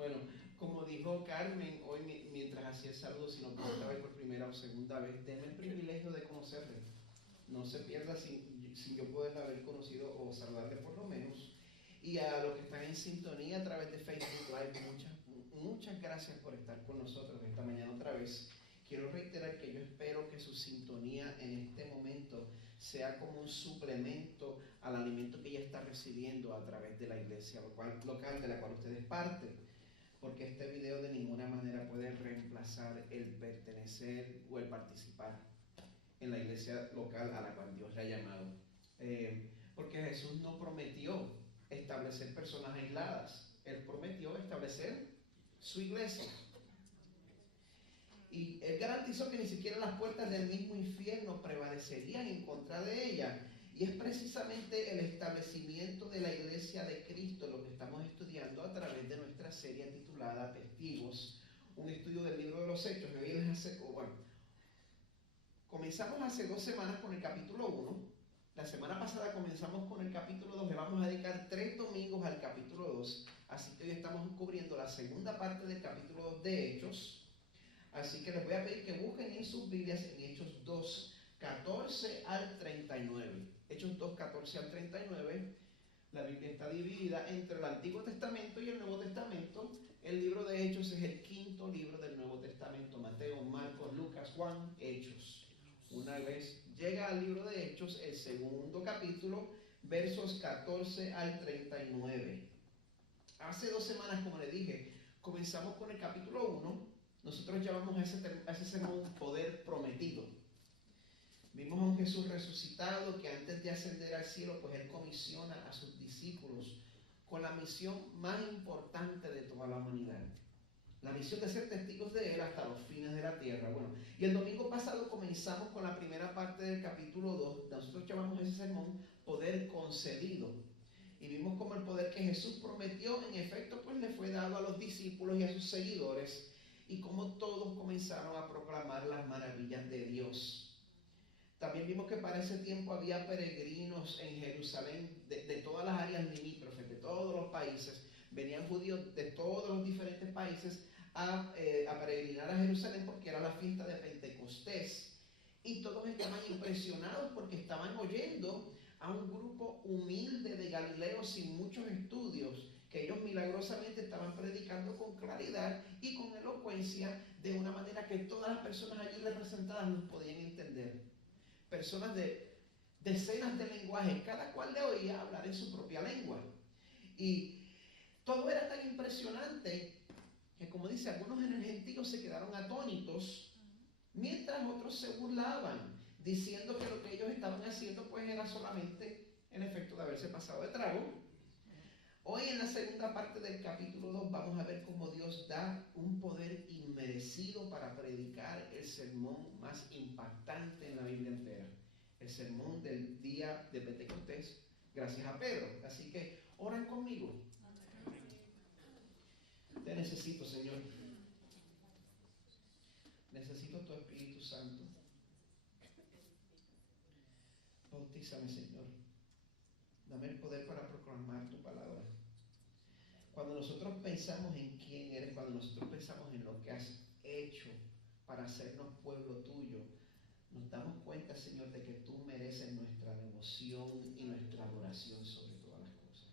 Bueno, como dijo Carmen hoy mientras hacía el saludo, si nos visitaba por primera o segunda vez, denme el privilegio de conocerle. No se pierda sin yo poder haber conocido o saludarle por lo menos. Y a los que están en sintonía a través de Facebook Live, muchas gracias por estar con nosotros esta mañana otra vez. Quiero reiterar que yo espero que su sintonía en este momento sea como un suplemento al alimento que ella está recibiendo a través de la iglesia local de la cual usted es parte, porque este video de ninguna manera puede reemplazar el pertenecer o el participar en la iglesia local a la cual Dios le ha llamado. Porque Jesús no prometió establecer personas aisladas, Él prometió establecer su iglesia. Y Él garantizó que ni siquiera las puertas del mismo infierno prevalecerían en contra de ella. Y es precisamente el establecimiento de la iglesia de Cristo lo que estamos estudiando a través de nuestra serie titulada Testigos, un estudio del libro de los Hechos. Comenzamos hace 2 semanas con el capítulo 1. La semana pasada comenzamos con el capítulo 2. Le vamos a dedicar 3 domingos al capítulo 2. Así que hoy estamos cubriendo la segunda parte del capítulo 2 de Hechos. Así que les voy a pedir que busquen en sus Biblias en Hechos 2, 14 al 39. Hechos 2, 14 al 39. La Biblia está dividida entre el Antiguo Testamento y el Nuevo Testamento. El libro de Hechos es el 5.º libro del Nuevo Testamento. Mateo, Marcos, Lucas, Juan, Hechos. Una vez llega al libro de Hechos, el segundo capítulo, versos 14 al 39. Hace 2 semanas, como le dije, comenzamos con el capítulo 1. Nosotros llamamos a ese sermón poder prometido. Vimos a un Jesús resucitado que antes de ascender al cielo, pues Él comisiona a sus discípulos con la misión más importante de toda la humanidad. La misión de ser testigos de Él hasta los fines de la tierra. Bueno, y el domingo pasado comenzamos con la primera parte del capítulo 2. Nosotros llamamos ese sermón poder concedido. Y vimos cómo el poder que Jesús prometió, en efecto, pues le fue dado a los discípulos y a sus seguidores. Y cómo todos comenzaron a proclamar las maravillas de Dios. También vimos que para ese tiempo había peregrinos en Jerusalén de todas las áreas limítrofes, de todos los países. Venían judíos de todos los diferentes países a peregrinar a Jerusalén porque era la fiesta de Pentecostés. Y todos estaban impresionados porque estaban oyendo a un grupo humilde de galileos sin muchos estudios, que ellos milagrosamente estaban predicando con claridad y con elocuencia, de una manera que todas las personas allí representadas los podían entender. Personas de decenas de lenguajes, cada cual le oía hablar en su propia lengua. Y todo era tan impresionante que, como dice, algunos en el gentío se quedaron atónitos, mientras otros se burlaban, diciendo que lo que ellos estaban haciendo pues era solamente el efecto de haberse pasado de trago. Hoy en la segunda parte del capítulo 2 vamos a ver cómo Dios da un poder inmerecido para predicar el sermón más impactante en la Biblia entera. El sermón del día de Pentecostés, gracias a Pedro. Así que oren conmigo. Te necesito, Señor. Necesito tu Espíritu Santo. Bautízame, Señor. Dame el poder para proclamar tu palabra. Cuando nosotros pensamos en quién eres, cuando nosotros pensamos en lo que has hecho para hacernos pueblo tuyo, nos damos cuenta, Señor, de que tú mereces nuestra devoción y nuestra adoración sobre todas las cosas.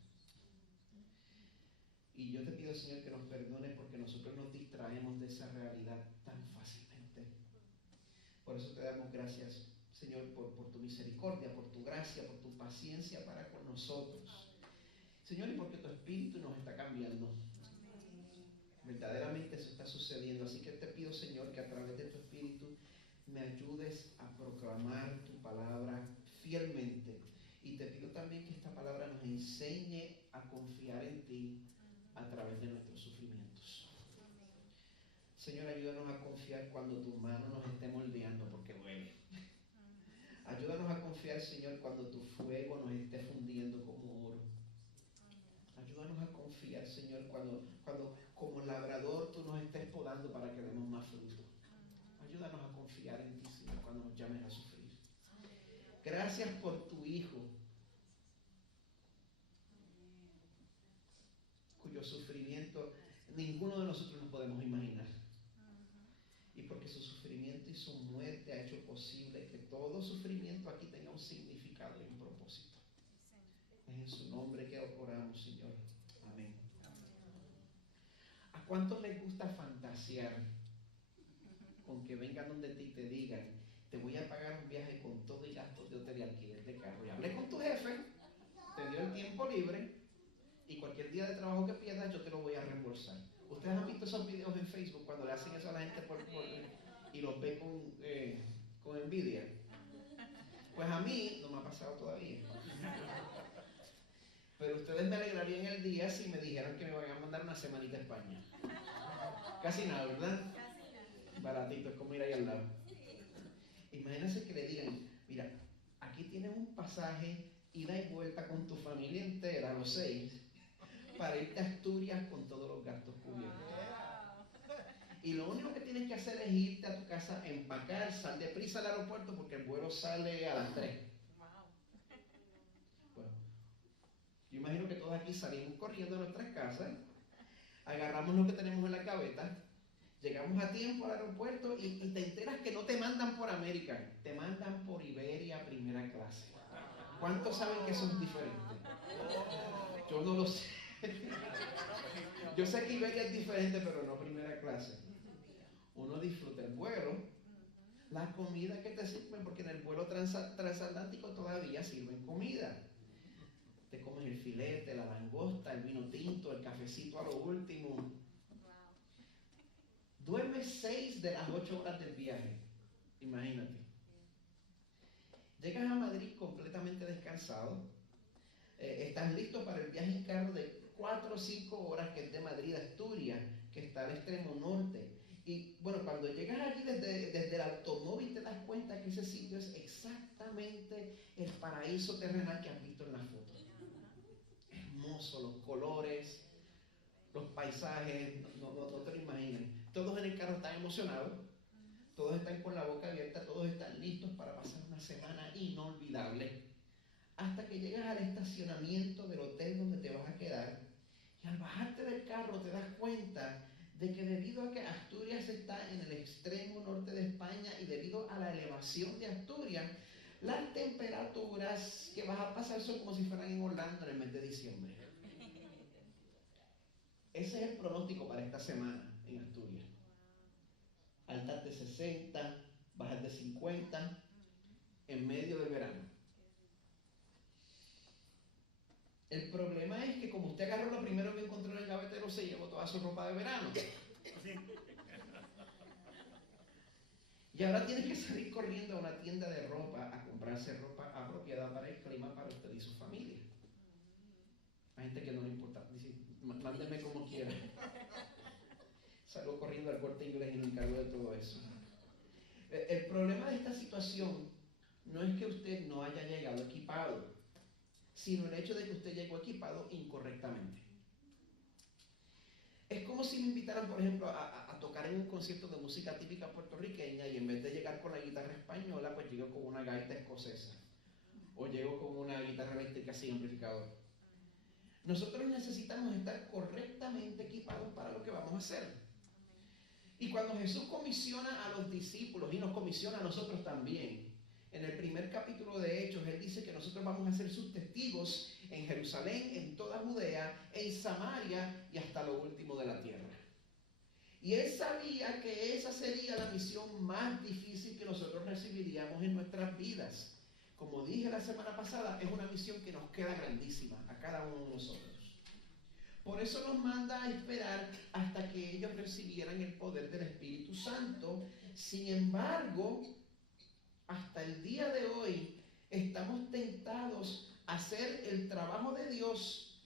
Y yo te pido, Señor, que nos perdones porque nosotros nos distraemos de esa realidad tan fácilmente. Por eso te damos gracias, Señor, por tu misericordia, por tu gracia, por tu paciencia para con nosotros. Señor, y porque tu Espíritu nos está cambiando. Verdaderamente eso está sucediendo. Así que te pido, Señor, que a través de tu Espíritu me ayudes a proclamar tu palabra fielmente. Y te pido también que esta palabra nos enseñe a confiar en ti a través de nuestros sufrimientos. Señor, ayúdanos a confiar cuando tu mano nos esté moldeando porque duele. Ayúdanos a confiar, Señor, cuando tu fuego nos esté fundiendo como oro. Ayúdanos a confiar, Señor, cuando como labrador tú nos estés podando para que demos más fruto. Ayúdanos a confiar en ti, Señor, cuando nos llames a sufrir. Gracias por tu Hijo, cuyo sufrimiento ninguno de nosotros nos podemos imaginar. Y porque su sufrimiento y su muerte ha hecho posible que todo sufrimiento aquí tenga un significado y un propósito. Es en su nombre que oramos, Señor. Amén. ¿A cuántos les gusta fantasear con que vengan donde ti y te digan, te voy a pagar un viaje con todo y gastos de hotel y alquiler de carro? Y hablé con tu jefe, te dio el tiempo libre y cualquier día de trabajo que pierdas yo te lo voy a reembolsar. ¿Ustedes han visto esos videos en Facebook cuando le hacen eso a la gente y los ve con envidia? Pues a mí no me ha pasado todavía. Pero ustedes me alegrarían el día si me dijeran que me van a mandar una semanita a España. Casi nada, ¿verdad? Baratito, es como ir ahí al lado. Imagínense que le digan, mira, aquí tienes un pasaje, ida y vuelta con tu familia entera, los 6, para irte a Asturias con todos los gastos cubiertos. Y lo único que tienes que hacer es irte a tu casa, empacar, sal deprisa al aeropuerto porque el vuelo sale a las 3. Bueno, yo imagino que todos aquí salimos corriendo a nuestras casas, agarramos lo que tenemos en la gaveta, llegamos a tiempo al aeropuerto y te enteras que no te mandan por American, te mandan por Iberia primera clase. ¿Cuántos saben que eso es diferente? Yo no lo sé. Yo sé que Iberia es diferente, pero no primera clase. Uno disfruta el vuelo, la comida que te sirven, porque en el vuelo transatlántico todavía sirven comida. Te comes el filete, la langosta, el vino tinto, el cafecito a lo último. Duermes 6 de las 8 horas del viaje, imagínate. Llegas a Madrid completamente descansado, estás listo para el viaje en carro de 4 o 5 horas que es de Madrid a Asturias, que está al extremo norte. Y bueno, cuando llegas allí desde el automóvil te das cuenta que ese sitio es exactamente el paraíso terrenal que has visto en las fotos. Hermoso, los colores, los paisajes, no te lo imaginas. Todos en el carro están emocionados, todos están con la boca abierta, todos están listos para pasar una semana inolvidable. Hasta que llegas al estacionamiento del hotel donde te vas a quedar y al bajarte del carro te das cuenta de que debido a que Asturias está en el extremo norte de España y debido a la elevación de Asturias, las temperaturas que vas a pasar son como si fueran en Orlando en el mes de diciembre. Ese es el pronóstico para esta semana en Asturias. Altas de 60, bajas de 50, en medio del verano. El problema es que como usted agarró lo primero que encontró en el gavetero, se llevó toda su ropa de verano. Y ahora tiene que salir corriendo a una tienda de ropa a comprarse ropa apropiada para el clima para usted y su familia. Hay gente que no le importa, dice, mándeme como quiera. Salgo corriendo al Corte Inglés y me encargo de todo eso. El problema de esta situación no es que usted no haya llegado equipado, sino el hecho de que usted llegó equipado incorrectamente. Es como si me invitaran, por ejemplo, a tocar en un concierto de música típica puertorriqueña y en vez de llegar con la guitarra española, pues llego con una gaita escocesa o llego con una guitarra eléctrica sin amplificador. Nosotros necesitamos estar correctamente equipados para lo que vamos a hacer. Y cuando Jesús comisiona a los discípulos y nos comisiona a nosotros también, en el primer capítulo de Hechos, Él dice que nosotros vamos a ser sus testigos en Jerusalén, en toda Judea, en Samaria y hasta lo último de la tierra. Y Él sabía que esa sería la misión más difícil que nosotros recibiríamos en nuestras vidas. Como dije la semana pasada, es una misión que nos queda grandísima a cada uno de nosotros. Por eso nos manda a esperar hasta que ellos recibieran el poder del Espíritu Santo. Sin embargo, hasta el día de hoy estamos tentados a hacer el trabajo de Dios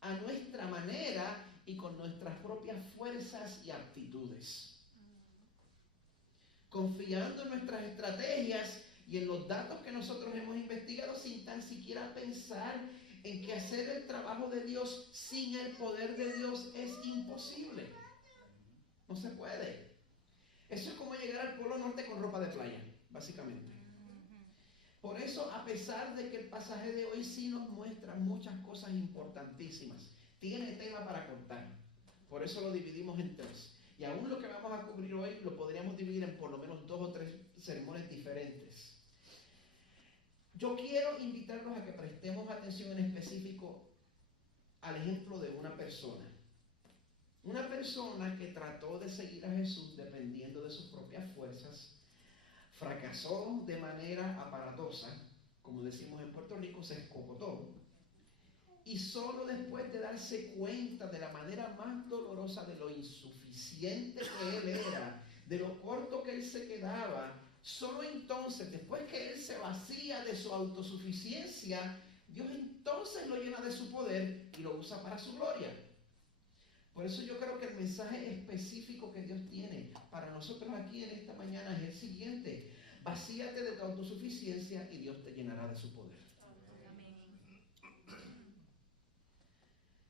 a nuestra manera y con nuestras propias fuerzas y aptitudes. Confiando en nuestras estrategias y en los datos que nosotros hemos investigado sin tan siquiera pensar en que hacer el trabajo de Dios sin el poder de Dios es imposible. No se puede. Eso es como llegar al Polo Norte con ropa de playa, básicamente. Por eso, a pesar de que el pasaje de hoy sí nos muestra muchas cosas importantísimas, tiene tema para contar. Por eso lo dividimos en tres. Y aún lo que vamos a cubrir hoy lo podríamos dividir en por lo menos 2 o 3 sermones diferentes. Yo quiero invitarlos a que prestemos atención en específico al ejemplo de una persona. Una persona que trató de seguir a Jesús dependiendo de sus propias fuerzas, fracasó de manera aparatosa, como decimos en Puerto Rico, se escopotó. Y solo después de darse cuenta de la manera más dolorosa de lo insuficiente que él era, de lo corto que él se quedaba, solo entonces, después que él se vacía de su autosuficiencia, Dios entonces lo llena de su poder y lo usa para su gloria. Por eso yo creo que el mensaje específico que Dios tiene para nosotros aquí en esta mañana es el siguiente: vacíate de tu autosuficiencia y Dios te llenará de su poder.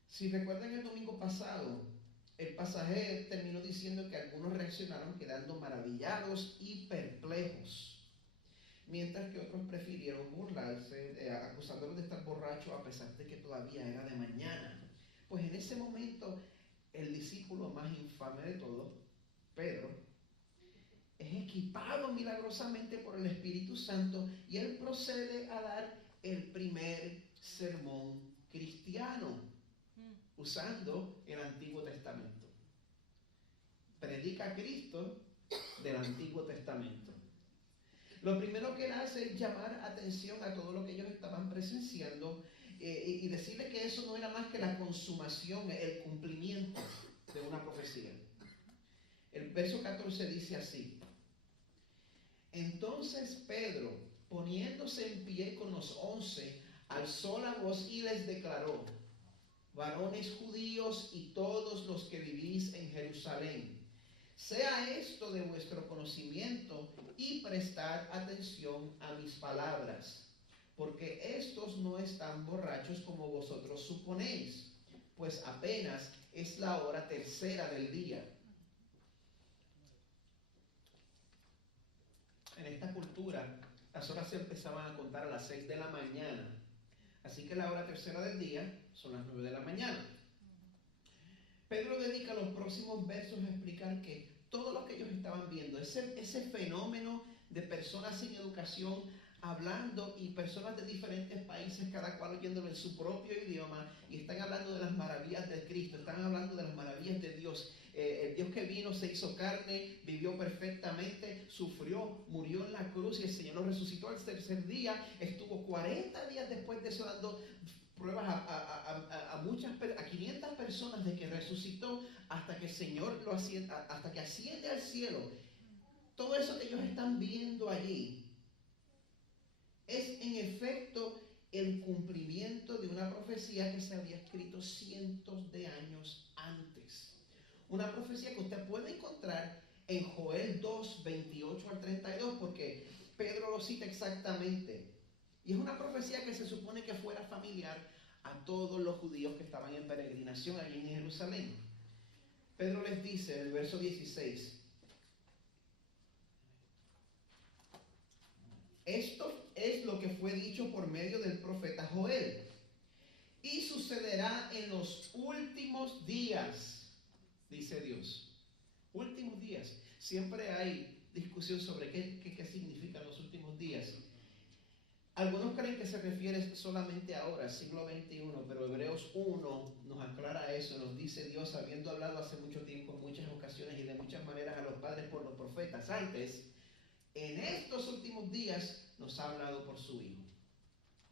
Si recuerdan el domingo pasado, el pasaje terminó diciendo que algunos reaccionaron quedando maravillados y perplejos, mientras que otros prefirieron burlarse, acusándolos de estar borrachos a pesar de que todavía era de mañana. Pues en ese momento, el discípulo más infame de todos, Pedro, es equipado milagrosamente por el Espíritu Santo y él procede a dar el primer sermón cristiano usando el Antiguo Testamento. Predica a Cristo del Antiguo Testamento. Lo primero que él hace es llamar atención a todo lo que ellos estaban presenciando y decirle que eso no era más que la consumación, el cumplimiento de una profecía. El verso 14 dice así: entonces Pedro, poniéndose en pie con los 11, alzó la voz y les declaró: varones judíos y todos los que vivís en Jerusalén, sea esto de vuestro conocimiento y prestad atención a mis palabras, porque estos no están borrachos como vosotros suponéis, pues apenas es la hora tercera del día. En esta cultura, las horas se empezaban a contar a las 6 de la mañana. Así que la hora tercera del día son las 9 de la mañana. Pedro dedica los próximos versos a explicar que todo lo que ellos estaban viendo, ese fenómeno de personas sin educación hablando y personas de diferentes países, cada cual oyéndolo en su propio idioma, y están hablando de las maravillas de Cristo, están hablando de las maravillas de Dios. El Dios que vino, se hizo carne, vivió perfectamente, sufrió, murió en la cruz y el Señor lo resucitó al tercer día. Estuvo 40 días después de eso dando pruebas a 500 personas de que resucitó hasta que el Señor lo asciende, hasta que asciende al cielo. Todo eso que ellos están viendo allí es en efecto el cumplimiento de una profecía que se había escrito cientos de años antes. Una profecía que usted puede encontrar en Joel 2, 28 al 32, porque Pedro lo cita exactamente. Y es una profecía que se supone que fuera familiar a todos los judíos que estaban en peregrinación allí en Jerusalén. Pedro les dice en el verso 16: esto es lo que fue dicho por medio del profeta Joel. Y sucederá en los últimos días, dice Dios. Últimos días. Siempre hay discusión sobre qué significan los últimos días. Algunos creen que se refiere solamente ahora, al siglo XXI, pero Hebreos 1 nos aclara eso, nos dice: Dios, habiendo hablado hace mucho tiempo, en muchas ocasiones y de muchas maneras a los padres por los profetas antes, en estos últimos días nos ha hablado por su Hijo.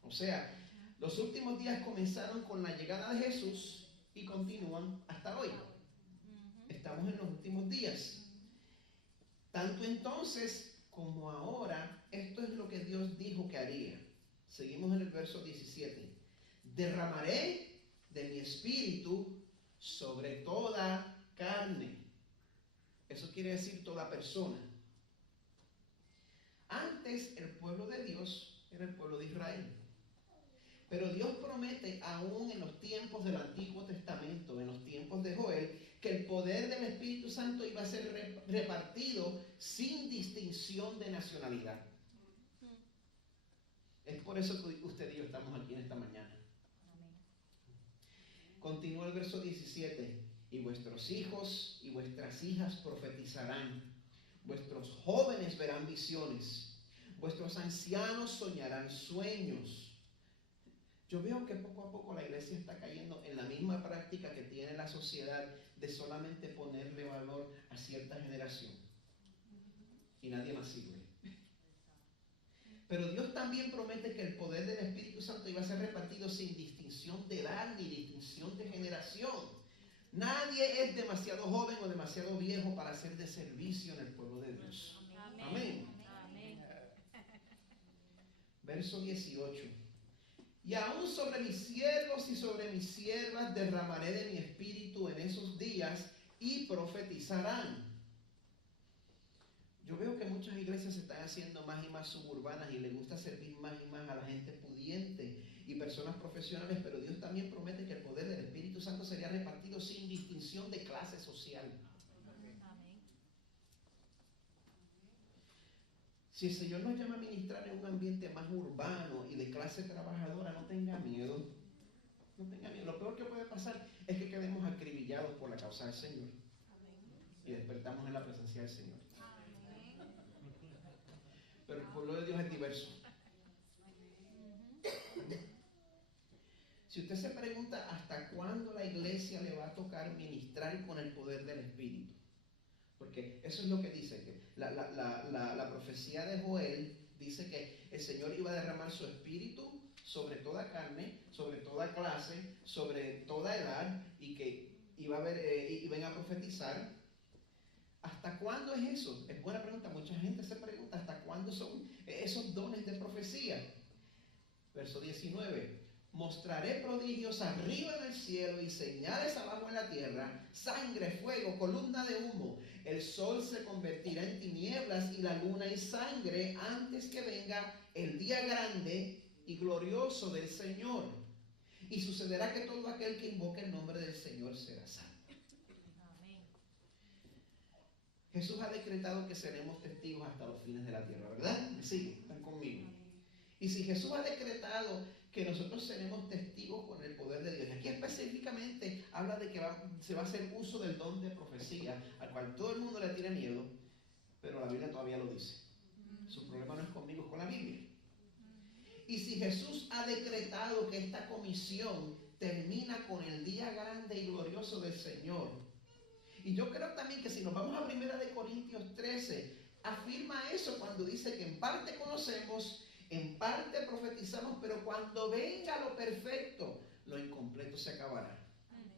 O sea, los últimos días comenzaron con la llegada de Jesús y continúan hasta hoy. Estamos en los últimos días. Tanto entonces como ahora, esto es lo que Dios dijo que haría. Seguimos en el verso 17. Derramaré de mi espíritu sobre toda carne. Eso quiere decir toda persona. Antes el pueblo de Dios era el pueblo de Israel. Pero Dios promete aún en los tiempos del Antiguo Testamento, en los tiempos de Joel, que el poder del Espíritu Santo iba a ser repartido sin distinción de nacionalidad. Es por eso que usted y yo estamos aquí en esta mañana. Continúa el verso 17. y vuestros hijos y vuestras hijas profetizarán, vuestros jóvenes verán visiones, vuestros ancianos soñarán sueños. Yo veo que poco a poco la iglesia está cayendo en la misma práctica que tiene la sociedad de solamente ponerle valor a cierta generación y nadie más sirve. Pero Dios también promete que el poder del Espíritu Santo iba a ser repartido sin distinción de edad ni distinción de generación. Nadie es demasiado joven o demasiado viejo para ser de servicio en el pueblo de Dios. Amén. Amén. Verso 18. Y aún sobre mis siervos y sobre mis siervas derramaré de mi espíritu en esos días y profetizarán. Yo veo que muchas iglesias se están haciendo más y más suburbanas y les gusta servir más y más a la gente pudiente y personas profesionales, pero Dios también promete que el poder del Espíritu Santo sería repartido sin distinción de clase social. Amén. Si el Señor nos llama a ministrar en un ambiente más urbano y de clase trabajadora, no tenga miedo. No tenga miedo. Lo peor que puede pasar es que quedemos acribillados por la causa del Señor. Y despertamos en la presencia del Señor. Pero el pueblo de Dios es diverso. Si usted se pregunta hasta cuándo la iglesia le va a tocar ministrar con el poder del Espíritu, porque eso es lo que dice, que la profecía de Joel dice que el Señor iba a derramar su Espíritu sobre toda carne, sobre toda clase, sobre toda edad, y que iban a profetizar. ¿Hasta cuándo es eso? Es buena pregunta. Mucha gente se pregunta ¿hasta cuándo son esos dones de profecía? Verso 19. Mostraré prodigios arriba en el cielo y señales abajo en la tierra, sangre, fuego, columna de humo. El sol se convertirá en tinieblas y la luna en sangre antes que venga el día grande y glorioso del Señor. Y sucederá que todo aquel que invoque el nombre del Señor será salvo. Jesús ha decretado que seremos testigos hasta los fines de la tierra, ¿verdad? Sí, están conmigo. Y si Jesús ha decretado que nosotros seremos testigos con el poder de Dios, y aquí específicamente habla de que se va a hacer uso del don de profecía, al cual todo el mundo le tiene miedo, pero la Biblia todavía lo dice. Su problema no es conmigo, es con la Biblia. Y si Jesús ha decretado que esta comisión termina con el día grande y glorioso del Señor, y yo creo también que si nos vamos a 1 Corintios 13, afirma eso cuando dice que en parte conocemos, en parte profetizamos, pero cuando venga lo perfecto, lo incompleto se acabará. Amén.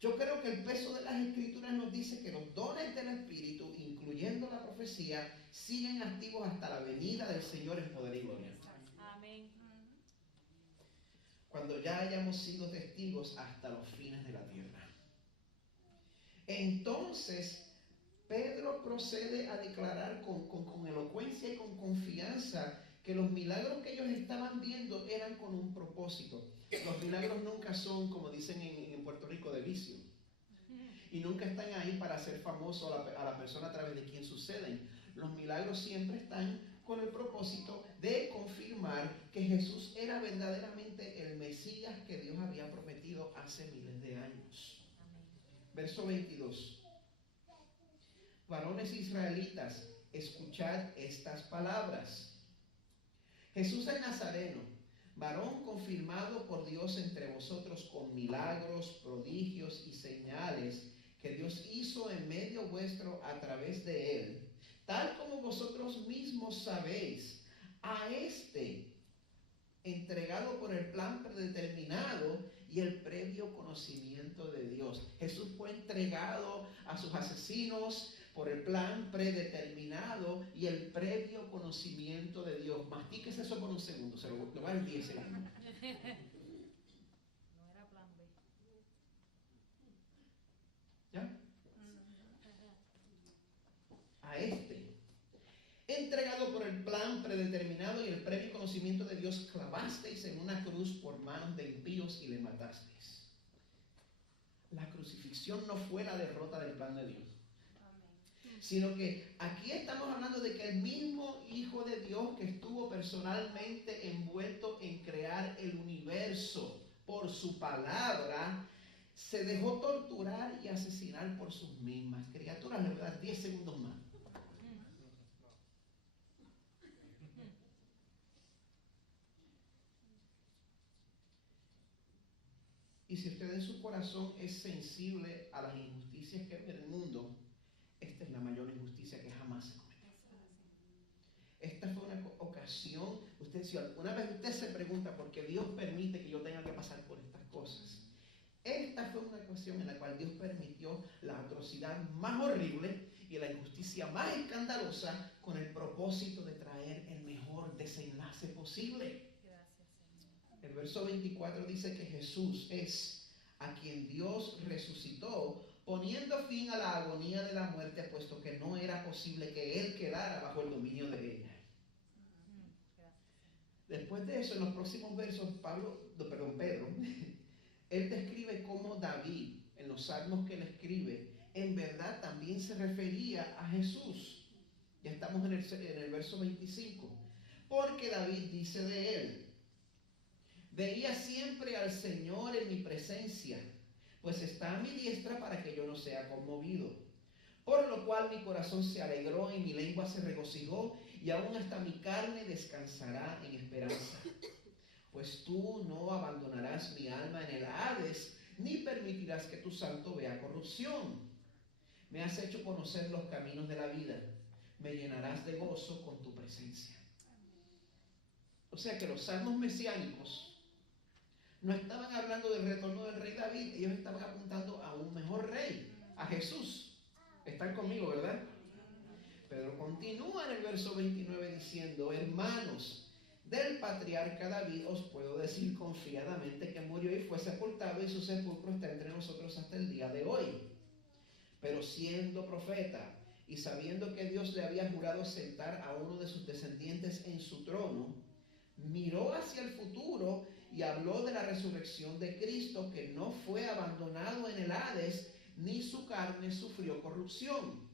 Yo creo que el peso de las Escrituras nos dice que los dones del Espíritu, incluyendo la profecía, siguen activos hasta la venida del Señor en poder y gloria. Amén. Cuando ya hayamos sido testigos hasta los fines de la tierra. Entonces, Pedro procede a declarar con elocuencia y con confianza que los milagros que ellos estaban viendo eran con un propósito. Los milagros nunca son, como dicen en Puerto Rico, de vicio. Y nunca están ahí para hacer famoso a la persona a través de quien suceden. Los milagros siempre están con el propósito de confirmar que Jesús era verdaderamente el Mesías que Dios había prometido hace miles de años. Verso 22. Varones israelitas, escuchad estas palabras. Jesús el Nazareno, varón confirmado por Dios entre vosotros con milagros, prodigios y señales que Dios hizo en medio vuestro a través de él, tal como vosotros mismos sabéis, a este entregado por el plan predeterminado y el previo conocimiento de Dios. Jesús fue entregado a sus asesinos por el plan predeterminado y el previo conocimiento de Dios. Mastíquese eso por un segundo, se lo voy a dar 10 segundos. No era plan B. ¿Ya? A este, entregado por el plan predeterminado y el previo conocimiento de Dios, clavasteis en una cruz por manos de impíos y le matasteis. La crucifixión no fue la derrota del plan de Dios, sino que aquí estamos hablando de que el mismo Hijo de Dios que estuvo personalmente envuelto en crear el universo por su palabra, se dejó torturar y asesinar por sus mismas criaturas. Le voy a dar 10 segundos más. Y si usted en su corazón es sensible a las injusticias que hay en el mundo, esta es la mayor injusticia que jamás se cometió. Esta fue una ocasión, si alguna vez usted se pregunta por qué Dios permite que yo tenga que pasar por estas cosas, esta fue una ocasión en la cual Dios permitió la atrocidad más horrible y la injusticia más escandalosa con el propósito de traer el mejor desenlace posible. El verso 24 dice que Jesús es a quien Dios resucitó, poniendo fin a la agonía de la muerte, puesto que no era posible que Él quedara bajo el dominio de ella. Después de eso, en los próximos versos, Pedro, él describe cómo David, en los salmos que él escribe, en verdad también se refería a Jesús. Ya estamos en el verso 25. Porque David dice de él: veía siempre al Señor en mi presencia, pues está a mi diestra para que yo no sea conmovido. Por lo cual mi corazón se alegró y mi lengua se regocijó, y aún hasta mi carne descansará en esperanza. Pues tú no abandonarás mi alma en el Hades, ni permitirás que tu santo vea corrupción. Me has hecho conocer los caminos de la vida, me llenarás de gozo con tu presencia. O sea que los salmos mesiánicos no estaban hablando del retorno del rey David, ellos estaban apuntando a un mejor rey, a Jesús. Están conmigo, ¿verdad? Pedro continúa en el verso 29 diciendo: hermanos, del patriarca David os puedo decir confiadamente que murió y fue sepultado, y su sepulcro está entre nosotros hasta el día de hoy. Pero siendo profeta y sabiendo que Dios le había jurado sentar a uno de sus descendientes en su trono, miró hacia el futuro y habló de la resurrección de Cristo, que no fue abandonado en el Hades, ni su carne sufrió corrupción.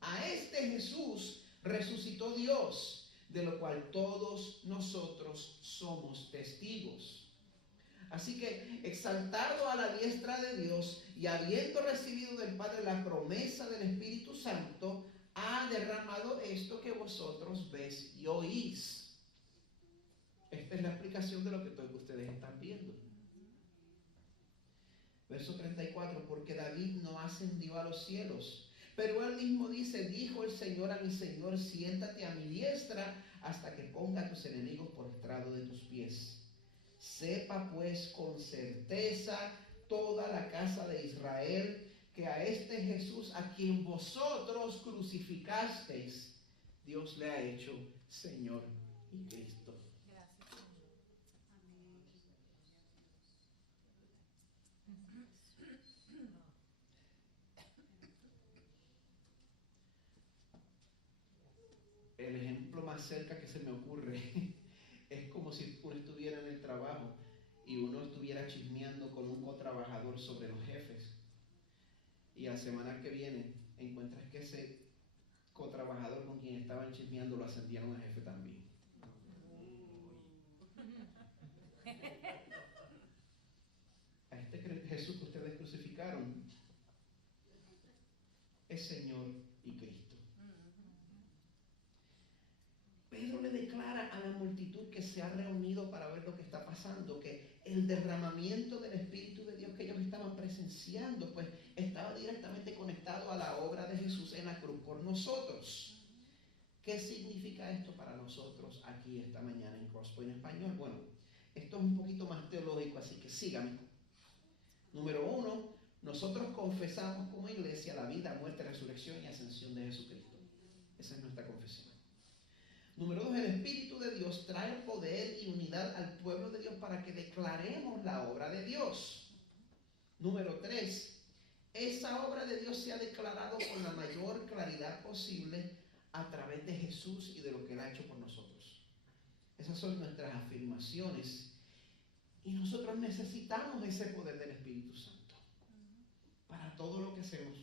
A este Jesús resucitó Dios, de lo cual todos nosotros somos testigos. Así que, exaltado a la diestra de Dios y habiendo recibido del Padre la promesa del Espíritu Santo, ha derramado esto que vosotros ves y oís. Esta es la explicación de lo que todos ustedes están viendo. Verso 34, porque David no ascendió a los cielos, pero él mismo dice: dijo el Señor a mi Señor, siéntate a mi diestra hasta que ponga a tus enemigos por estrado de tus pies. Sepa pues con certeza toda la casa de Israel que a este Jesús, a quien vosotros crucificasteis, Dios le ha hecho Señor y Cristo. El ejemplo más cerca que se me ocurre es como si uno estuviera en el trabajo y uno estuviera chismeando con un cotrabajador sobre los jefes, y la semana que viene encuentras que ese cotrabajador con quien estaban chismeando lo ascendieron a jefe también. A este Jesús que ustedes crucificaron es Señor y Cristo. Pedro le declara a la multitud que se ha reunido para ver lo que está pasando, que el derramamiento del Espíritu de Dios que ellos estaban presenciando, pues estaba directamente conectado a la obra de Jesús en la cruz por nosotros. ¿Qué significa esto para nosotros aquí esta mañana en Crosspoint Español? Bueno, esto es un poquito más teológico, así que síganme. Número 1, nosotros confesamos como iglesia la vida, muerte, resurrección y ascensión de Jesucristo. Esa es nuestra confesión. Número 2, el Espíritu de Dios trae poder y unidad al pueblo de Dios para que declaremos la obra de Dios. Número 3, esa obra de Dios se ha declarado con la mayor claridad posible a través de Jesús y de lo que Él ha hecho por nosotros. Esas son nuestras afirmaciones. Y nosotros necesitamos ese poder del Espíritu Santo para todo lo que hacemos,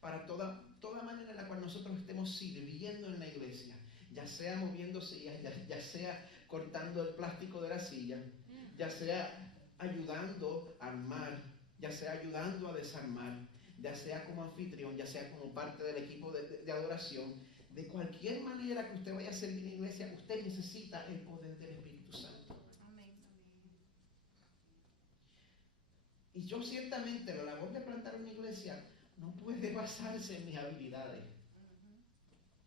para toda manera en la cual nosotros estemos sirviendo en la iglesia, ya sea moviendo sillas, ya sea cortando el plástico de la silla, ya sea ayudando a armar ya sea ayudando a desarmar, ya sea como anfitrión, ya sea como parte del equipo de adoración. De cualquier manera que usted vaya a servir en la iglesia, usted necesita el poder del Espíritu Santo. Y yo ciertamente la labor de plantar una iglesia no puede basarse en mis habilidades,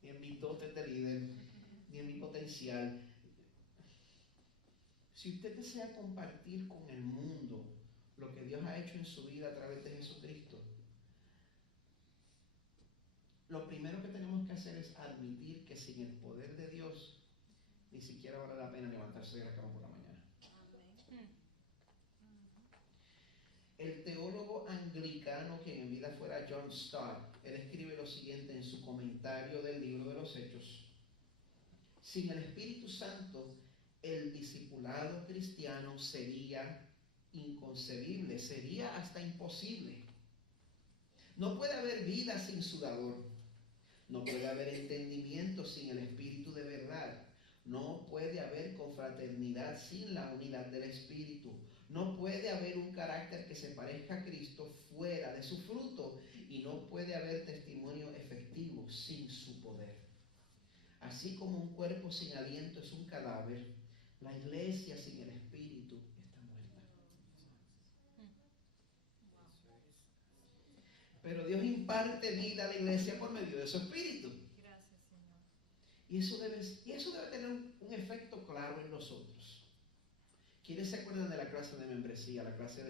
ni en mis dotes de líder, ni en mi potencial. Si usted desea compartir con el mundo lo que Dios ha hecho en su vida a través de Jesucristo, lo primero que tenemos que hacer es admitir que sin el poder de Dios ni siquiera vale la pena levantarse de la cama por la mañana. El teólogo anglicano que en vida fuera John Stott, él escribe lo siguiente en su comentario del libro de los Hechos: sin el Espíritu Santo, el discipulado cristiano sería inconcebible, sería hasta imposible. No puede haber vida sin su dador. No puede haber entendimiento sin el Espíritu de verdad. No puede haber confraternidad sin la unidad del Espíritu. No puede haber un carácter que se parezca a Cristo fuera de su fruto. Y no puede haber testimonio efectivo sin su poder. Así como un cuerpo sin aliento es un cadáver, la iglesia sin el Espíritu está muerta. Pero Dios imparte vida a la iglesia por medio de su Espíritu. Gracias, Señor. Y eso debe tener un efecto claro en nosotros. ¿Quiénes se acuerdan de la clase de membresía, la clase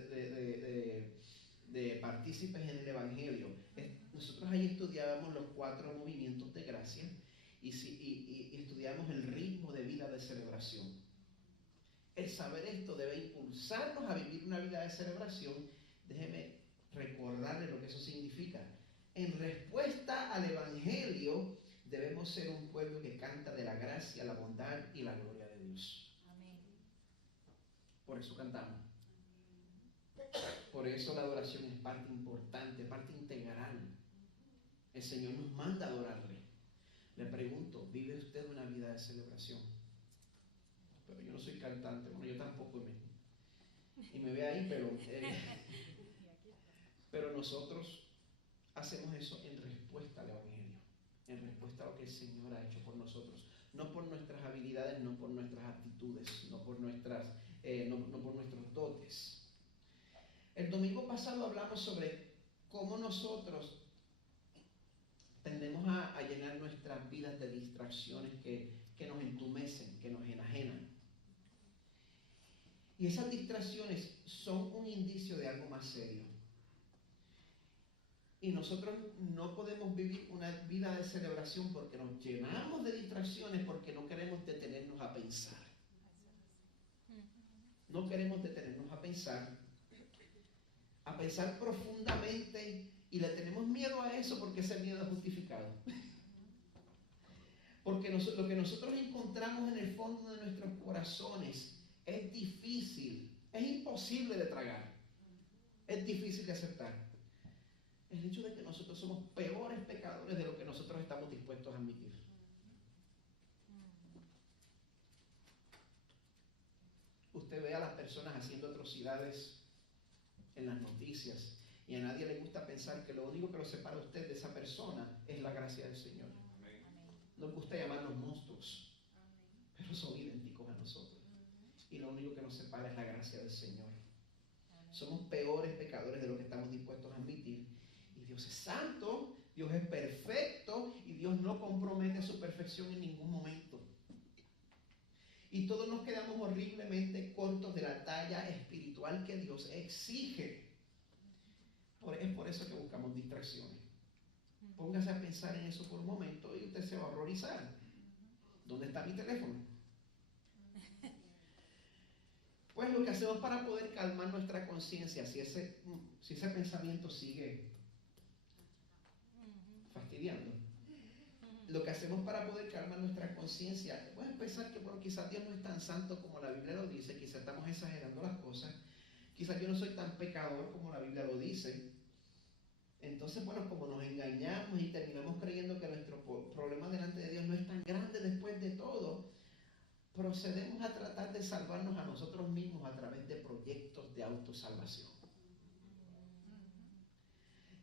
de partícipes en el Evangelio? Nosotros ahí estudiábamos los 4 movimientos de gracia y estudiamos el ritmo de vida de celebración. El saber esto debe impulsarnos a vivir una vida de celebración. Déjeme recordarle lo que eso significa. En respuesta al Evangelio, debemos ser un pueblo que canta de la gracia, la bondad y la gloria de Dios. Amén. Por eso cantamos. Por eso la adoración es parte importante, parte integral. El Señor nos manda a adorarle. Le pregunto, ¿vive usted una vida de celebración? Pero yo no soy cantante, bueno, yo tampoco y me ve ahí, pero nosotros hacemos eso en respuesta al Evangelio, en respuesta a lo que el Señor ha hecho por nosotros, no por nuestras habilidades, no por nuestras actitudes, no por nuestros dotes. El domingo pasado hablamos sobre cómo nosotros tendemos a llenar nuestras vidas de distracciones que nos entumecen, que nos enajenan. Y esas distracciones son un indicio de algo más serio. Y nosotros no podemos vivir una vida de celebración porque nos llenamos de distracciones, porque no queremos detenernos a pensar. No queremos detenernos a pensar profundamente, y le tenemos miedo a eso porque ese miedo es justificado. Porque lo que nosotros encontramos en el fondo de nuestros corazones es difícil, es imposible de tragar, es difícil de aceptar. El hecho de que nosotros somos peores pecadores de lo que nosotros estamos dispuestos a admitir. Usted ve a las personas haciendo atrocidades en las noticias y a nadie le gusta pensar que lo único que lo separa a usted de esa persona es la gracia del Señor. Nos gusta llamarlos monstruos, pero son idénticos a nosotros. Y lo único que nos separa es la gracia del Señor. Somos peores pecadores de lo que estamos dispuestos a admitir. Y Dios es santo, Dios es perfecto y Dios no compromete su perfección en ningún momento. Y todos nos quedamos horriblemente cortos de la talla espiritual que Dios exige. Es por eso que buscamos distracciones. Póngase a pensar en eso por un momento y usted se va a horrorizar. ¿Dónde está mi teléfono? Pues lo que hacemos para poder calmar nuestra conciencia, si ese pensamiento sigue fastidiando, lo que hacemos para poder calmar nuestra conciencia, puedes pensar que bueno, quizás Dios no es tan santo como la Biblia lo dice, quizás estamos exagerando las cosas, quizás yo no soy tan pecador como la Biblia lo dice. Entonces, bueno, como nos engañamos y terminamos creyendo que nuestro problema delante de Dios no es tan grande después de todo, procedemos a tratar de salvarnos a nosotros mismos a través de proyectos de autosalvación.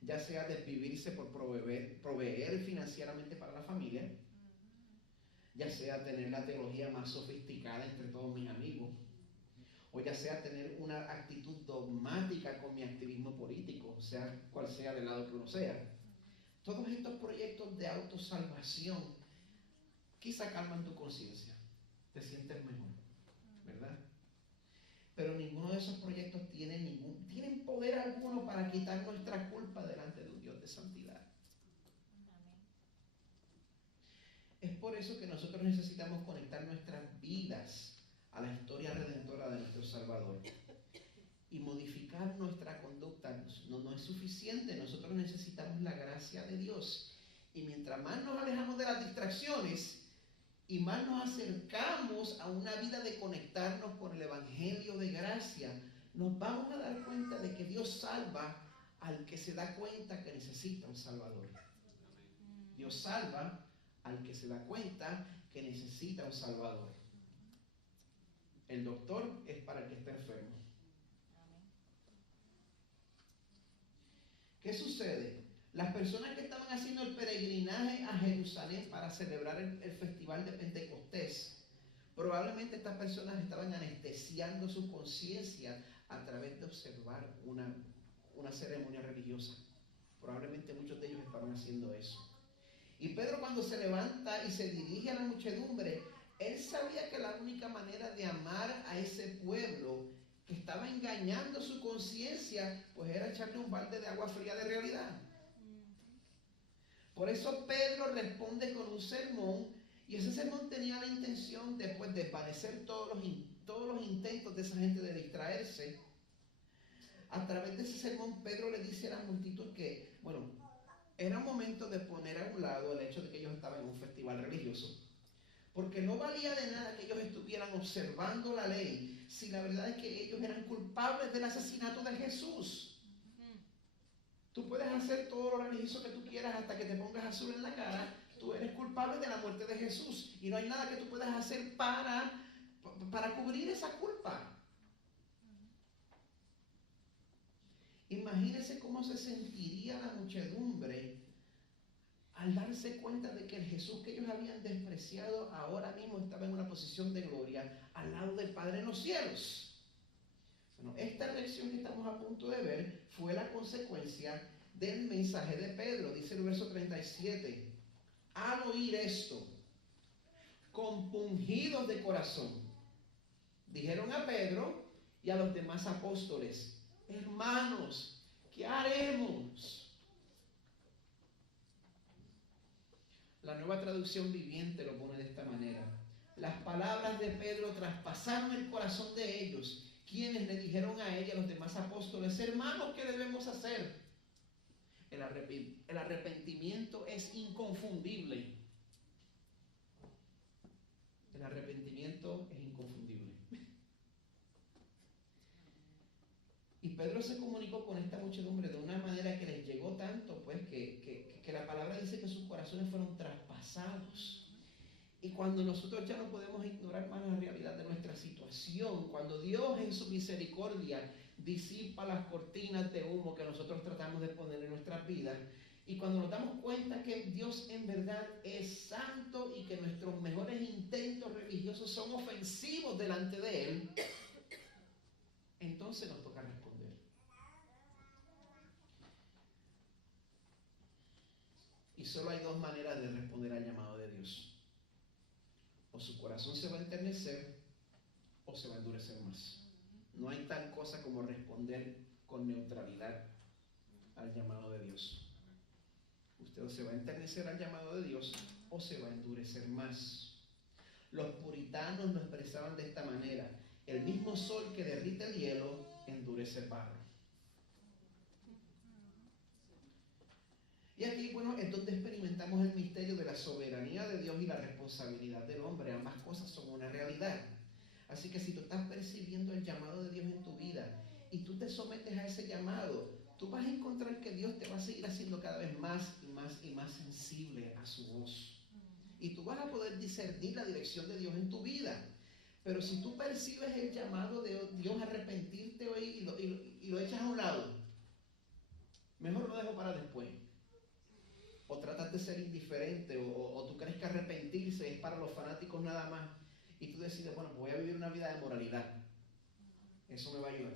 ya sea desvivirse por proveer financieramente para la familia, ya sea tener la teología más sofisticada entre todos mis amigos, o ya sea tener una actitud dogmática con mi activismo político, sea cual sea del lado que uno sea. Todos estos proyectos de autosalvación quizá calman tu conciencia, te sientes mejor, ¿verdad? Pero ninguno de esos proyectos tienen poder alguno para quitar nuestra culpa delante de un Dios de santidad. Es por eso que nosotros necesitamos conectar nuestras vidas a la historia redentora de nuestro Salvador y modificar nuestra conducta. No es suficiente, nosotros necesitamos la gracia de Dios. Y mientras más nos alejamos de las distracciones y más nos acercamos a una vida de conectarnos con el Evangelio de gracia, nos vamos a dar cuenta de que Dios salva al que se da cuenta que necesita un Salvador. Dios salva al que se da cuenta que necesita un Salvador. El doctor es para el que está enfermo. ¿Qué sucede? Las personas que estaban haciendo el peregrinaje a Jerusalén para celebrar el festival de Pentecostés, probablemente estas personas estaban anestesiando su conciencia a través de observar una ceremonia religiosa. Probablemente muchos de ellos estaban haciendo eso. Y Pedro, cuando se levanta y se dirige a la muchedumbre, él sabía que la única manera de amar a ese pueblo que estaba engañando su conciencia, pues era echarle un balde de agua fría de realidad. Por eso Pedro responde con un sermón, y ese sermón tenía la intención de desvanecer todos los intentos de esa gente de distraerse. A través de ese sermón, Pedro le dice a la multitud que, bueno, era momento de poner a un lado el hecho de que ellos estaban en un festival religioso, porque no valía de nada que ellos estuvieran observando la ley si la verdad es que ellos eran culpables del asesinato de Jesús. Tú puedes hacer todo lo religioso que tú quieras hasta que te pongas azul en la cara. Tú eres culpable de la muerte de Jesús y no hay nada que tú puedas hacer para cubrir esa culpa. Imagínense cómo se sentiría la muchedumbre al darse cuenta de que el Jesús que ellos habían despreciado ahora mismo estaba en una posición de gloria al lado del Padre en los cielos. Bueno, esta reacción que estamos a punto de ver fue la consecuencia del mensaje de Pedro. Dice el verso 37, al oír esto, compungidos de corazón, dijeron a Pedro y a los demás apóstoles, hermanos, ¿qué haremos? La Nueva Traducción Viviente lo pone de esta manera. Las palabras de Pedro traspasaron el corazón de ellos, quienes le dijeron a él y a los demás apóstoles, hermanos, ¿qué debemos hacer? El arrepentimiento es inconfundible. El arrepentimiento es inconfundible. Y Pedro se comunicó con esta muchedumbre de una manera que les llegó tanto, pues, que la palabra dice que sus corazones fueron traspasados. Y cuando nosotros ya no podemos ignorar más la realidad de nuestra situación, cuando Dios en su misericordia disipa las cortinas de humo que nosotros tratamos de poner en nuestras vidas, y cuando nos damos cuenta que Dios en verdad es santo y que nuestros mejores intentos religiosos son ofensivos delante de Él, entonces nos toca responder. Y solo hay dos maneras de responder al llamado de Dios. O su corazón se va a enternecer o se va a endurecer más. No hay tal cosa como responder con neutralidad al llamado de Dios. Usted se va a enternecer al llamado de Dios o se va a endurecer más. Los puritanos lo expresaban de esta manera: el mismo sol que derrite el hielo endurece el barro. Y aquí, bueno, es donde experimentamos el misterio de la soberanía de Dios y la responsabilidad del hombre. Ambas cosas son una realidad. Así que si tú estás percibiendo el llamado de Dios en tu vida y tú te sometes a ese llamado, tú vas a encontrar que Dios te va a seguir haciendo cada vez más y más y más sensible a su voz. Y tú vas a poder discernir la dirección de Dios en tu vida. Pero si tú percibes el llamado de Dios a arrepentirte hoy y lo echas a un lado, Mejor lo dejo para después. O tratas de ser indiferente, o tú crees que arrepentirse es para los fanáticos nada más. Y tú decides, bueno, pues voy a vivir una vida de moralidad. Eso me va a ayudar.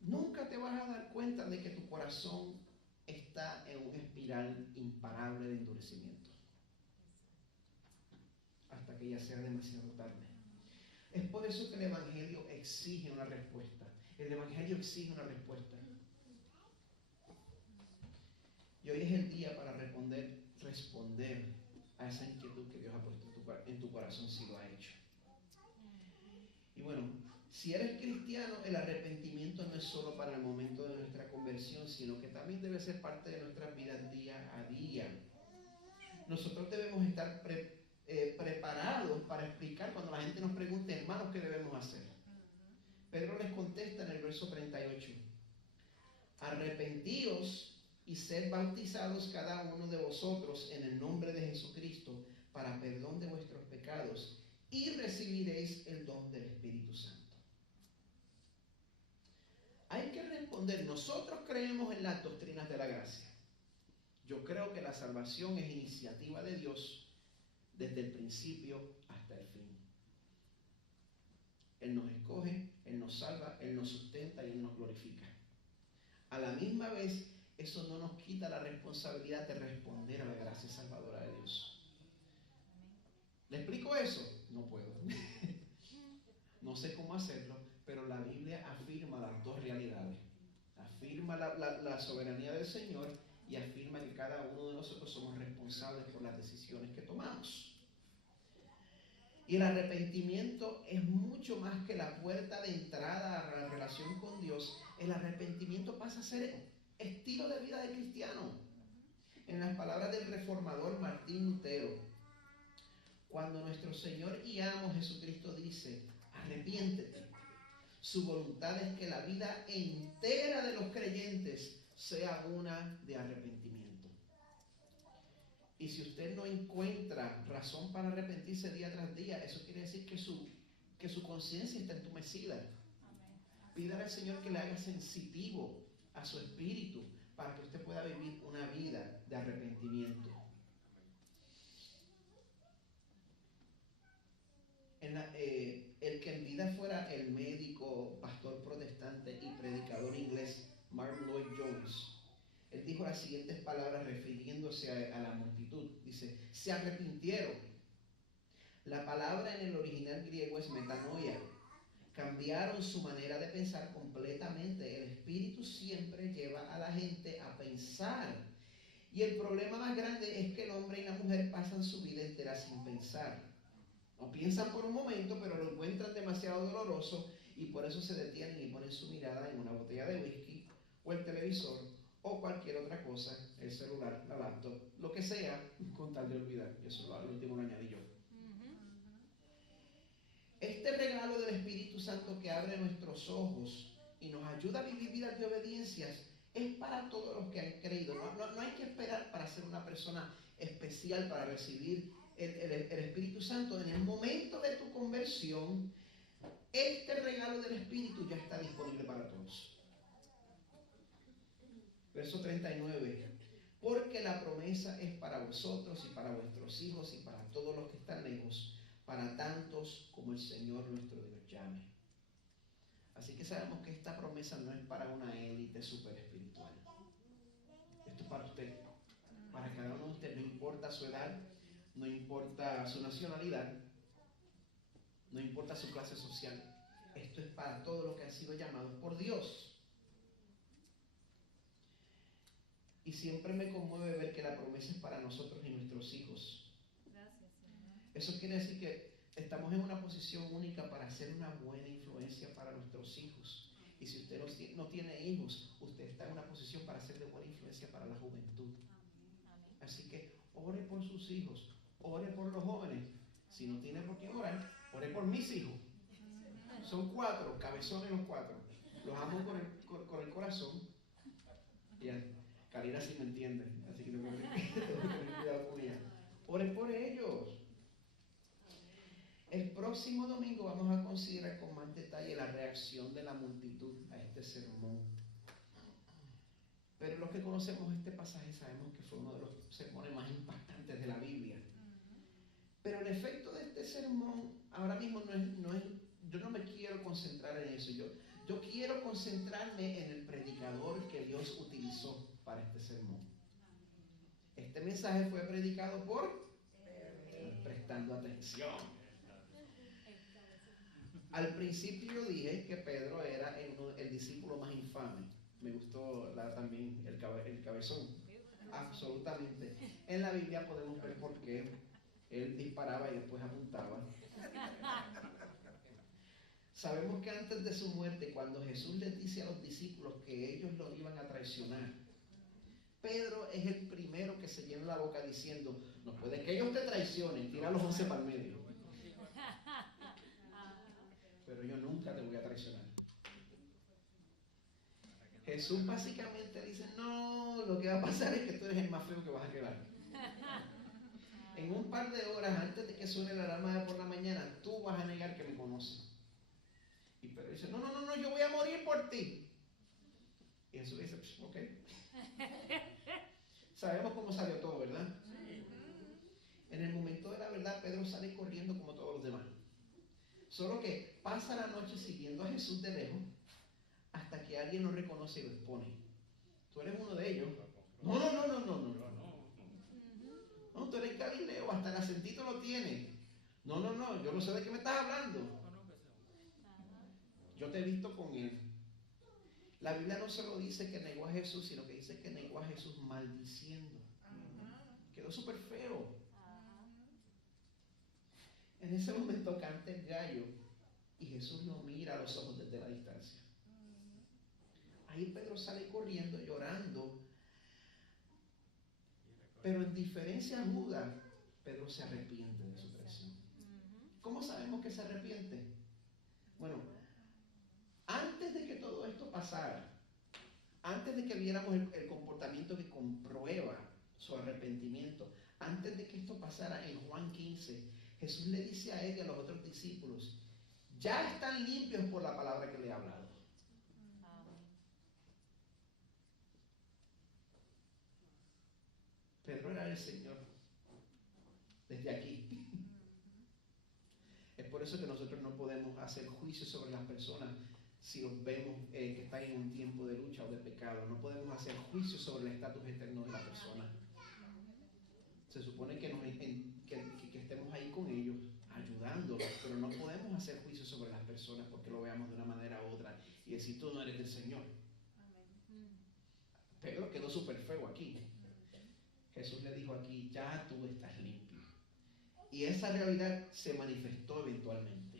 Nunca te vas a dar cuenta de que tu corazón está en una espiral imparable de endurecimiento. Hasta que ya sea demasiado tarde. Es por eso que el Evangelio exige una respuesta. El Evangelio exige una respuesta. Y hoy es el día para responder a esa inquietud que Dios ha puesto en tu corazón si lo ha hecho. Y bueno, si eres cristiano, el arrepentimiento no es solo para el momento de nuestra conversión, sino que también debe ser parte de nuestras vidas día a día. Nosotros debemos estar preparados para explicar cuando la gente nos pregunte, hermanos, ¿qué debemos hacer? Pedro les contesta en el verso 38, arrepentíos y sed bautizados cada uno de vosotros en el nombre de Jesucristo para perdón de vuestros pecados y recibiréis el don del Espíritu Santo. Hay que responder, nosotros creemos en las doctrinas de la gracia. Yo creo que la salvación es iniciativa de Dios desde el principio hasta el fin. Él nos escoge, Él nos salva, Él nos sustenta y Él nos glorifica. A la misma vez, eso no nos quita la responsabilidad de responder a la gracia salvadora de Dios. ¿Le explico eso? No puedo. No sé cómo hacerlo, pero la Biblia afirma las dos realidades. Afirma la soberanía del Señor y afirma que cada uno de nosotros somos responsables por las decisiones que tomamos. Y el arrepentimiento es mucho más que la puerta de entrada a la relación con Dios. El arrepentimiento pasa a ser estilo de vida de cristiano. En las palabras del reformador Martín Lutero, cuando nuestro Señor y amo Jesucristo dice, arrepiéntete, su voluntad es que la vida entera de los creyentes sea una de arrepentimiento. Y si usted no encuentra razón para arrepentirse día tras día, eso quiere decir que su conciencia está entumecida. Pídale al Señor que le haga sensitivo a su espíritu para que usted pueda vivir una vida de arrepentimiento. El que en vida fuera el médico, pastor protestante y predicador inglés Martyn Lloyd-Jones, él dijo las siguientes palabras refiriéndose a la multitud. Dice, se arrepintieron. La palabra en el original griego es metanoia. Cambiaron su manera de pensar completamente. El Espíritu siempre lleva a la gente a pensar. Y el problema más grande es que el hombre y la mujer pasan su vida entera sin pensar. No piensan por un momento, pero lo encuentran demasiado doloroso y por eso se detienen y ponen su mirada en una botella de whisky o el televisor o cualquier otra cosa, el celular, la laptop, lo que sea, con tal de olvidar. Y eso lo último lo añadí yo. Este regalo del Espíritu Santo que abre nuestros ojos y nos ayuda a vivir vidas de obediencias es para todos los que han creído. No hay que esperar para ser una persona especial para recibir el Espíritu Santo. En el momento de tu conversión, este regalo del Espíritu ya está disponible para todos. Verso 39. Porque la promesa es para vosotros y para vuestros hijos y para todos los que están lejos, para tantos como el Señor nuestro Dios llame. Así que sabemos que esta promesa no es para una élite super espiritual. Esto es para usted, para cada uno de ustedes, no importa su edad, no importa su nacionalidad, no importa su clase social. Esto es para todos los que han sido llamados por Dios. Y siempre me conmueve ver que la promesa es para nosotros y nuestros hijos. Gracias, Señor. Eso quiere decir que estamos en una posición única para ser una buena influencia para nuestros hijos. Y si usted no tiene hijos, usted está en una posición para ser de buena influencia para la juventud. Así que ore por sus hijos, ore por los jóvenes. Si no tiene por qué orar, ore por mis hijos. Son 4, cabezones los 4. Los amo con el corazón. Bien. Karina sí me entiende, así que tengo que tener cuidado con ella. Ore por ellos. El próximo próximo domingo vamos a considerar con más detalle la reacción de la multitud a este sermón. Pero los que conocemos este pasaje sabemos que fue uno de los sermones más impactantes de la Biblia. Pero el efecto de este sermón ahora mismo no es yo no me quiero concentrar en eso. Yo quiero concentrarme en el predicador que Dios utilizó para este sermón. Este mensaje fue predicado por prestando atención. Al principio yo dije que Pedro era el discípulo más infame. Me gustó también el cabezón. Absolutamente. En la Biblia podemos ver por qué él disparaba y después apuntaba. Sabemos que antes de su muerte, cuando Jesús les dice a los discípulos que ellos lo iban a traicionar, Pedro es el primero que se llena la boca diciendo: no puede que ellos te traicionen, tira los 11 para el medio. Pero yo nunca te voy a traicionar. Jesús básicamente dice: no, lo que va a pasar es que tú eres el más feo que vas a quedar. En un par de horas antes de que suene la alarma de por la mañana, tú vas a negar que me conoces. Y Pedro dice: no, yo voy a morir por ti. Y Jesús dice: ok. Sabemos cómo salió todo, ¿verdad? En el momento de la verdad, Pedro sale corriendo como todos los demás. Solo que pasa la noche siguiendo a Jesús de lejos hasta que alguien lo reconoce y lo expone. Tú eres uno de ellos. No, tú eres Galileo, hasta el acentito lo tiene. No, yo no sé de qué me estás hablando. Yo te he visto con él. La Biblia no solo dice que negó a Jesús, sino que dice que negó a Jesús maldiciendo. Quedó súper feo. En ese momento canta el gallo y Jesús lo mira a los ojos desde la distancia. Ahí Pedro sale corriendo, llorando. Pero en diferencia aguda, Pedro se arrepiente de su traición. ¿Cómo sabemos que se arrepiente? Bueno, antes de que todo esto pasara, antes de que viéramos el comportamiento que comprueba su arrepentimiento, antes de que esto pasara, en Juan 15, Jesús le dice a él y a los otros discípulos: ya están limpios por la palabra que le he hablado. Pedro era el Señor desde aquí. Es por eso que nosotros no podemos hacer juicios sobre las personas si los vemos que están en un tiempo de lucha o de pecado. No podemos hacer juicios sobre el estatus eterno de la persona. Se supone que estemos ahí con ellos, ayudándolos, pero no podemos hacer juicios sobre las personas porque lo veamos de una manera u otra y decir: tú no eres del Señor. Pedro quedó súper feo aquí. Jesús le dijo aquí: ya tú estás limpio. Y esa realidad se manifestó eventualmente.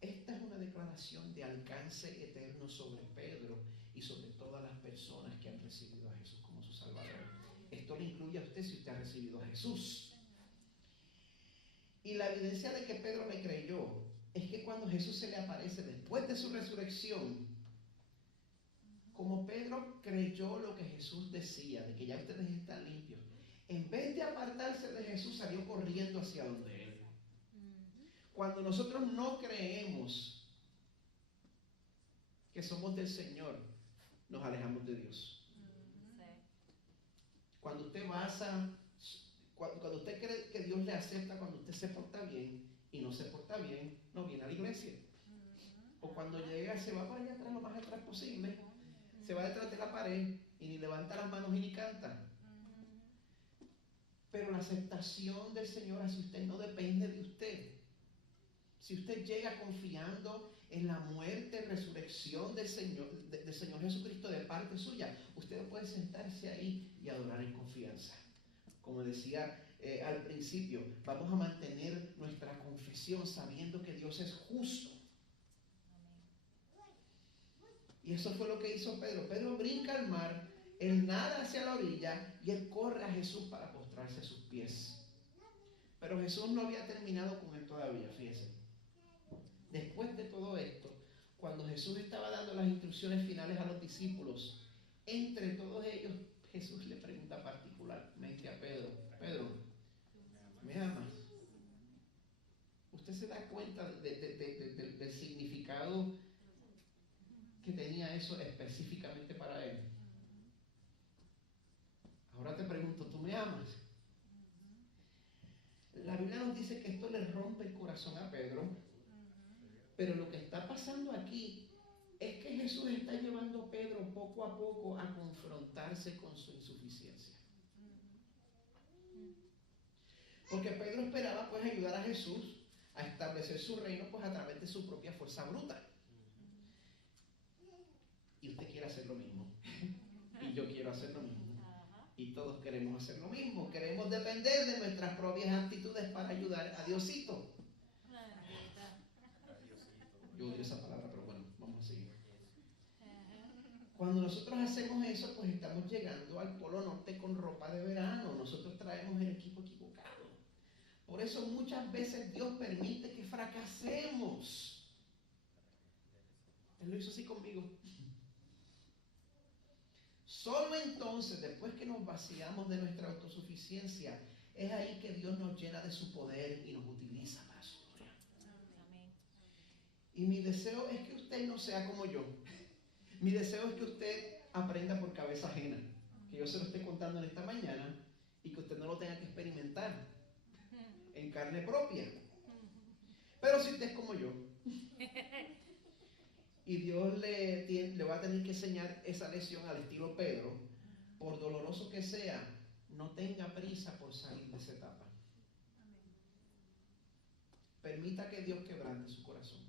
Esta es una declaración de alcance eterno sobre Pedro y sobre todas las personas que han recibido a Jesús como su Salvador. Esto le incluye a usted si usted ha recibido a Jesús. Y la evidencia de que Pedro le creyó es que cuando Jesús se le aparece después de su resurrección, como Pedro creyó lo que Jesús decía, de que ya ustedes están limpios, en vez de apartarse de Jesús, salió corriendo hacia donde Él. Cuando nosotros no creemos que somos del Señor, nos alejamos de Dios. Cuando usted cuando usted cree que Dios le acepta cuando usted se porta bien y no se porta bien, no viene a la iglesia. O cuando llega, se va para allá atrás, lo más atrás posible, se va detrás de la pared y ni levanta las manos y ni canta. Pero la aceptación del Señor hacia usted no depende de usted. Si usted llega confiando en la muerte y resurrección del Señor Jesucristo de parte suya, usted puede sentarse ahí y adorar en confianza. Como decía al principio, vamos a mantener nuestra confesión sabiendo que Dios es justo. Y eso fue lo que hizo Pedro. Pedro brinca al mar, él nada hacia la orilla y él corre a Jesús para postrarse a sus pies. Pero Jesús no había terminado con él todavía, fíjense. Después de todo esto, cuando Jesús estaba dando las instrucciones finales a los discípulos, entre todos ellos, Jesús le pregunta particularmente a Pedro: Pedro, ¿me cuenta del significado que tenía eso específicamente para él. Ahora te pregunto, ¿tú me amas? La Biblia nos dice que esto le rompe el corazón a Pedro, pero lo que está pasando aquí es que Jesús está llevando a Pedro poco a poco a confrontarse con su insuficiencia. Porque Pedro esperaba pues ayudar a Jesús a establecer su reino pues a través de su propia fuerza bruta. Y usted quiere hacer lo mismo. Y yo quiero hacer lo mismo. Y todos queremos hacer lo mismo. Queremos depender de nuestras propias actitudes para ayudar a Diosito. Yo odio esa palabra, pero bueno, vamos a seguir. Cuando nosotros hacemos eso, pues estamos llegando al Polo Norte con ropa de verano. Nosotros traemos el equipo equivocado. Por eso muchas veces Dios permite que fracasemos. Él lo hizo así conmigo. Solo entonces, después que nos vaciamos de nuestra autosuficiencia, es ahí que Dios nos llena de su poder y nos utiliza para su gloria. Y mi deseo es que usted no sea como yo. Mi deseo es que usted aprenda por cabeza ajena. Que yo se lo esté contando en esta mañana y que usted no lo tenga que experimentar en carne propia. Pero si usted es como yo y Dios le va a tener que enseñar esa lección al estilo Pedro, por doloroso que sea, no tenga prisa por salir de esa etapa. Permita que Dios quebrante su corazón.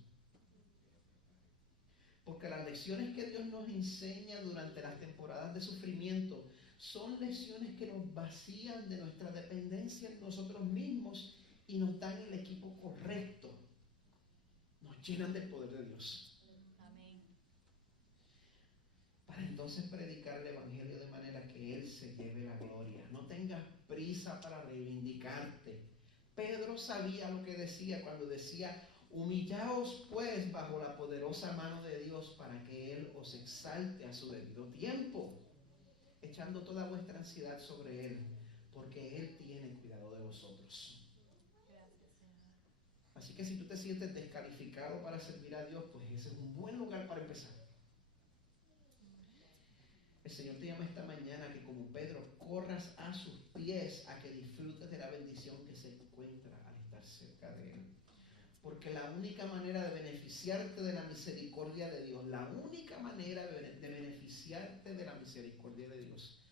Porque las lecciones que Dios nos enseña durante las temporadas de sufrimiento son lecciones que nos vacían de nuestra dependencia en nosotros mismos y nos dan el equipo correcto. Nos llenan del poder de Dios. Amén. Para entonces predicar el Evangelio de manera que Él se lleve la gloria. No tengas prisa para reivindicarte. Pedro sabía lo que decía cuando decía: humillaos pues bajo la poderosa mano de Dios para que Él os exalte a su debido tiempo, echando toda vuestra ansiedad sobre Él, porque Él tiene cuidado de vosotros. Así que si tú te sientes descalificado para servir a Dios, pues ese es un buen lugar para empezar. El Señor te llama esta mañana que, como Pedro, corras a sus pies a que disfrutes de la bendición que se encuentra al estar cerca de Él. Porque la única manera de beneficiarte de la misericordia de Dios, la única manera de beneficiarte de la misericordia de Dios,